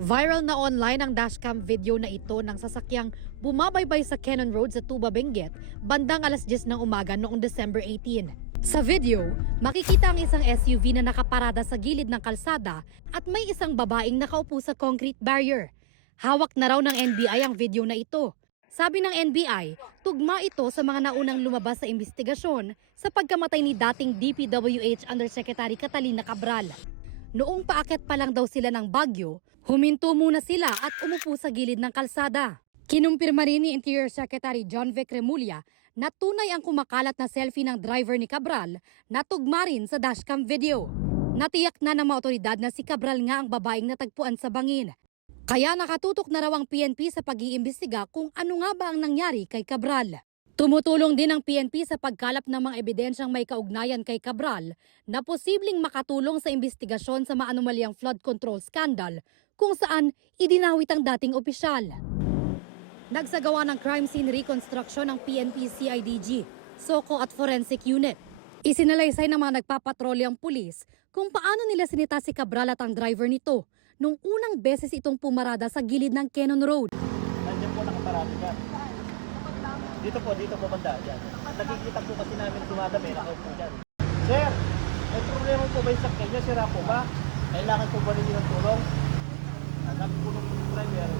Viral na online ang dashcam video na ito ng sasakyang bumabaybay sa Cannon Road sa Tuba, Benguet, bandang alas 10 ng umaga noong December 18. Sa video, makikita ang isang SUV na nakaparada sa gilid ng kalsada at may isang babaeng nakaupo sa concrete barrier. Hawak na raw ng NBI ang video na ito. Sabi ng NBI, tugma ito sa mga naunang lumabas sa investigasyon sa pagkamatay ni dating DPWH Undersecretary Catalina Cabral. Noong paakyat pa lang daw sila ng Baguio, huminto muna sila at umupo sa gilid ng kalsada. Kinumpirma rin ni Interior Secretary John Vic Remulla na tunay ang kumakalat na selfie ng driver ni Cabral na tugma rin sa dashcam video. Natiyak na ng mga otoridad na si Cabral nga ang babaeng natagpuan sa bangin. Kaya nakatutok na raw ang PNP sa pag-iimbestiga kung ano nga ba ang nangyari kay Cabral. Tumutulong din ang PNP sa pagkalap ng mga ebidensyang may kaugnayan kay Cabral na posibleng makatulong sa investigasyon sa maanumalyang flood control scandal kung saan idinawit ang dating opisyal. Nagsagawa ng crime scene reconstruction ng PNP CIDG, SOCO at Forensic Unit. Isinalaysay ng mga nagpapatrolyang pulis kung paano nila sinita si Cabral at ang driver nito nung unang beses itong pumarada sa gilid ng Cannon Road. Nandiyan po nakaparado dyan. Dito po banda dyan. Nakikita po kasi namin dumadami, nakaupo dyan. Sir, may problema po ba yung sakyan niya? Sira po ba? Kailangan po ba ninyo ng tulong? Sabi po ng driver,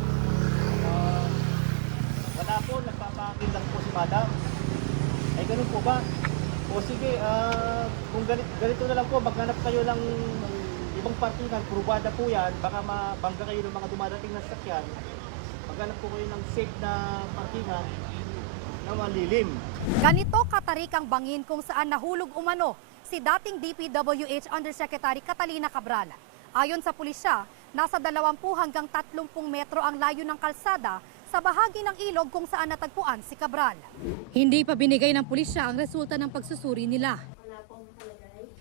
wala po, nagpapakin lang po si madam. Ay ganun po ba? O sige, kung ganito na lang po, maghanap kayo ng ibang parkingan, probada po yan, baka mabangga kayo ng mga dumadating na sakyan. Maghanap po kayo ng safe na parkingan na malilim. Ganito katarik ang bangin kung saan nahulog umano si dating DPWH Undersecretary Catalina Cabral. Ayon sa pulisya, nasa 20 hanggang 30 metro ang layo ng kalsada sa bahagi ng ilog kung saan natagpuan si Cabral. Hindi pa binigay ng pulisya ang resulta ng pagsusuri nila.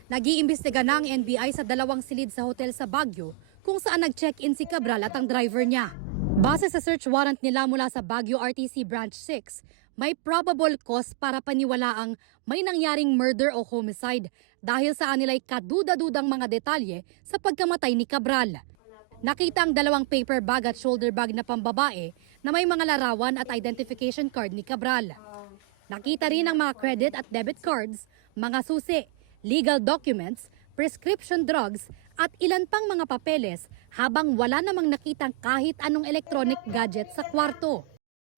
Nag-iimbestiga na ang NBI sa 2 silid sa hotel sa Baguio kung saan nag-check-in si Cabral at ang driver niya. Base sa search warrant nila mula sa Baguio RTC Branch 6, may probable cause para paniwalaang may nangyaring murder o homicide dahil sa kanila'y kaduda-dudang mga detalye sa pagkamatay ni Cabral. Nakita ang 2 paper bag at shoulder bag na pambabae na may mga larawan at identification card ni Cabral. Nakita rin ang mga credit at debit cards, mga susi, legal documents, prescription drugs at ilan pang mga papeles habang wala namang nakitang kahit anong electronic gadget sa kwarto.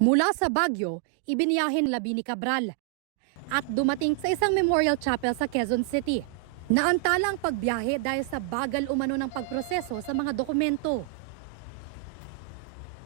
Mula sa Baguio, ibiniyahin labi ni Cabral at dumating sa isang memorial chapel sa Quezon City. Naantala ang pagbiyahe dahil sa bagal umano ng pagproseso sa mga dokumento.